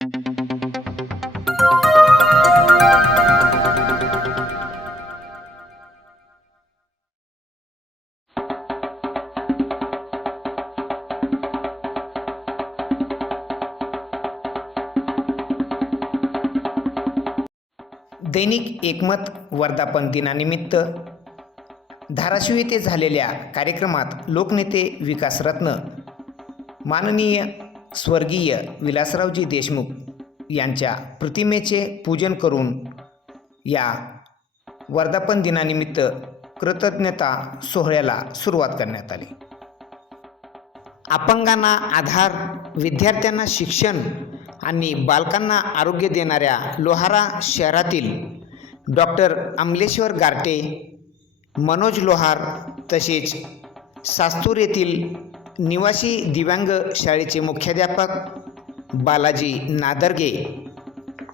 दैनिक एकमत वर्धापन दिनानिमित्त धाराशिव येथे झालेल्या कार्यक्रमात लोकनेते विकासरत्न माननीय स्वर्गीय विलासरावजी देशमुख यांच्या प्रतिमेचे पूजन करून या वर्धापन दिनानिमित्त कृतज्ञता सोहळ्याला सुरुवात करण्यात आली. अपंगांना आधार विद्यार्थ्यांना शिक्षण आणि बालकांना आरोग्य देणाऱ्या लोहारा शहरातील डॉक्टर अमलेश्वर गारटे मनोज लोहार तसेच सास्तूर येथील निवासी दिव्यांग शाळेचे मुख्याध्यापक बालाजी नादर्गे.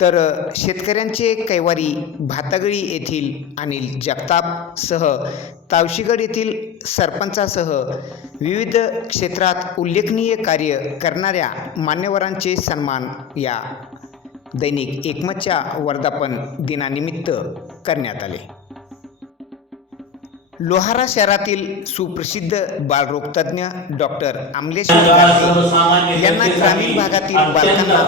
तर शेतकऱ्यांचे कैवारी भातागळी येथील अनिल जगतापसह तावशीगड येथील सरपंचासह विविध क्षेत्रात उल्लेखनीय कार्य करणाऱ्या मान्यवरांचे सन्मान या दैनिक एकमतच्या वर्धापन दिनानिमित्त करण्यात आले. लोहारा शहरातील सुप्रसिद्ध बालरोगतज्ञ डॉक्टर अमलेश्वर गारगे यांना ग्रामीण भागातील बालकांना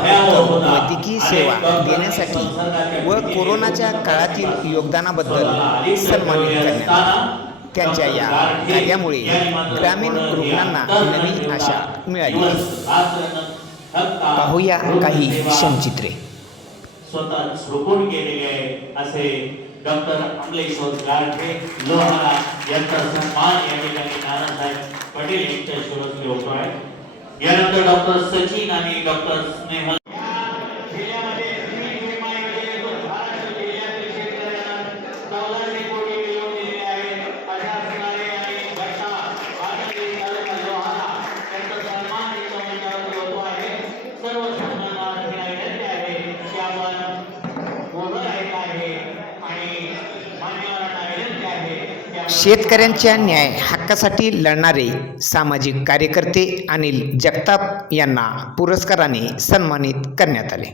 वैद्यकीय सेवा देण्यासाठी व कोरोनाच्या काळातील योगदानाबद्दल सन्मानित करण्यात त्यांच्या या कार्यामुळे ग्रामीण रुग्णांना नवी आशा मिळाली. पाहूया काही क्षणचित्रे स्वतः झोपून गेलेले असे डॉक्टर अमलेश्वर गारठे लोहारा यांचा सन्मान या ठिकाणी नानासाहेब पटेल यांच्या शिवस्ती होतो आहे यानंतर डॉक्टर सचिन आणि डॉक्टर स्नेहल शेतकऱ्यांच्या न्याय हक्कासाठी लढणारे सामाजिक कार्यकर्ते अनिल जगताप यांना पुरस्काराने सन्मानित करण्यात आले.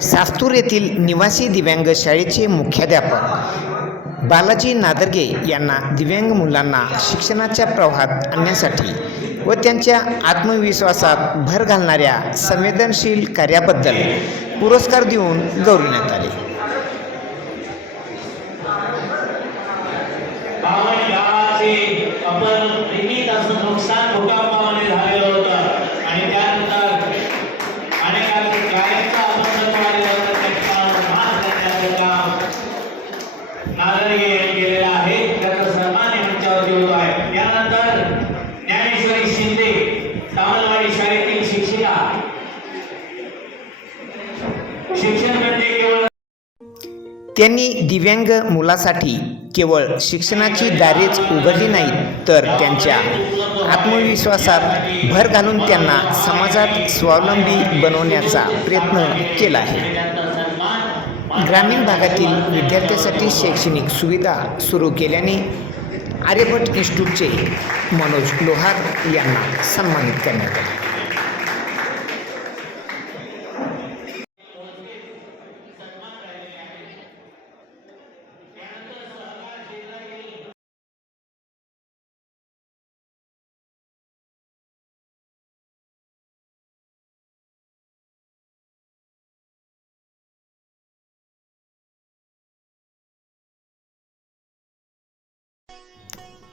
सास्तूर येथील निवासी दिव्यांग शाळेचे मुख्याध्यापक बालाजी नादर्गे यांना दिव्यांग मुलांना शिक्षणाच्या प्रवाहात आणण्यासाठी व त्यांच्या आत्मविश्वासात भर घालणाऱ्या संवेदनशील कार्याबद्दल पुरस्कार देऊन गौरविण्यात आले. आपण नेहमीच असं नुकसान आहे. त्याचा सन्मान यांच्यावरती होतो आहे. ज्ञानेश्वरी शिंदे शाळेतील शिक्षिका. शिक्षण म्हणजे केवळ त्यांनी दिव्यांग मुलासाठी केवळ शिक्षणाची दारेच उघडली नाहीत तर त्यांच्या आत्मविश्वासात भर घालून त्यांना समाजात स्वावलंबी बनवण्याचा प्रयत्न केला आहे. ग्रामीण भागातील विद्यार्थ्यांसाठी शैक्षणिक सुविधा सुरू केल्याने आर्यभट इन्स्टिट्यूटचे मनोज लोहार यांना सन्मानित करण्यात आले.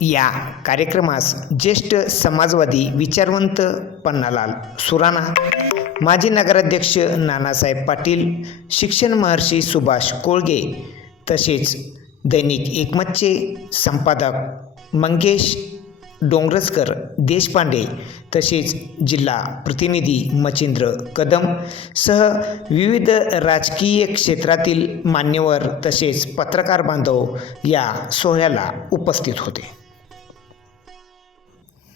या कार्यक्रमास ज्येष्ठ समाजवादी विचारवंत पन्नालाल सुराणा माजी नगराध्यक्ष नानासाहेब पाटील शिक्षण महर्षी सुभाष कोळगे तसेच दैनिक एकमतचे संपादक मंगेश डोंगरसकर देशपांडे तसेच जिल्हा प्रतिनिधी मचिंद्र कदम सह विविध राजकीय क्षेत्रातील मान्यवर तसेच पत्रकार बांधव या सोहळ्याला उपस्थित होते.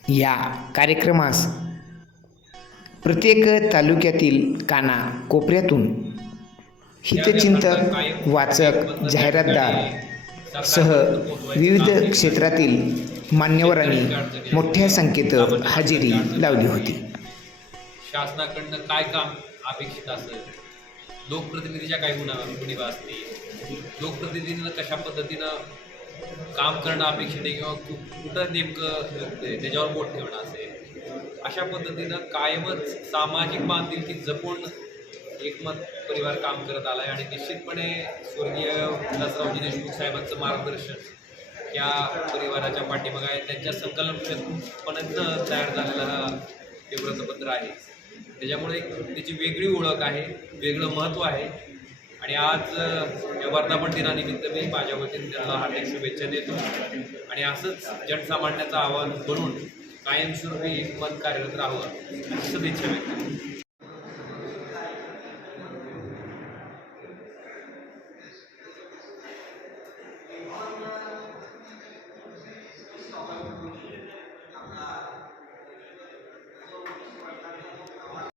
या कार्यक्रमास प्रत्येक तालुक्यातील काना कोपऱ्यातून हितचिंतक वाचक जाहिरातदार सह विविध क्षेत्रातील मान्यवरांनी मोठ्या संख्येत हजेरी लावली होती. शासनाकडनं काय काम अपेक्षित असेल? लोकप्रतिनिधीच्या काय गुणा गुन्हेगार असतील. लोकप्रतिनिधीनं कशा पद्धतीनं काम करणं अपेक्षित आहे किंवा कुठं नेमकं त्याच्यावर बोट ठेवणं असेल? अशा पद्धतीनं कायमच सामाजिक बांधिलकी जपून एकमत परिवार काम करत आला आहे आणि निश्चितपणे स्वर्गीय विलासरावजी देशमुख साहेबांचं मार्गदर्शन या परिवाराच्या पाठीमागा आहे. त्यांच्या संकल्पनेतून तयार झालेला हा हे वृत्तपत्र आहे. त्याच्यामुळे एक त्याची वेगळी ओळख आहे वेगळं महत्त्व आहे. आणि आज या वर्धापन दिनानिमित्त मी माझ्या वतीने त्यांना हार्दिक शुभेच्छा देतो. आणि असंच जनसामान्याचं आवाहन करून कायमस्वरूपी एकमत कार्यरत राहावं शुभेच्छा व्यक्त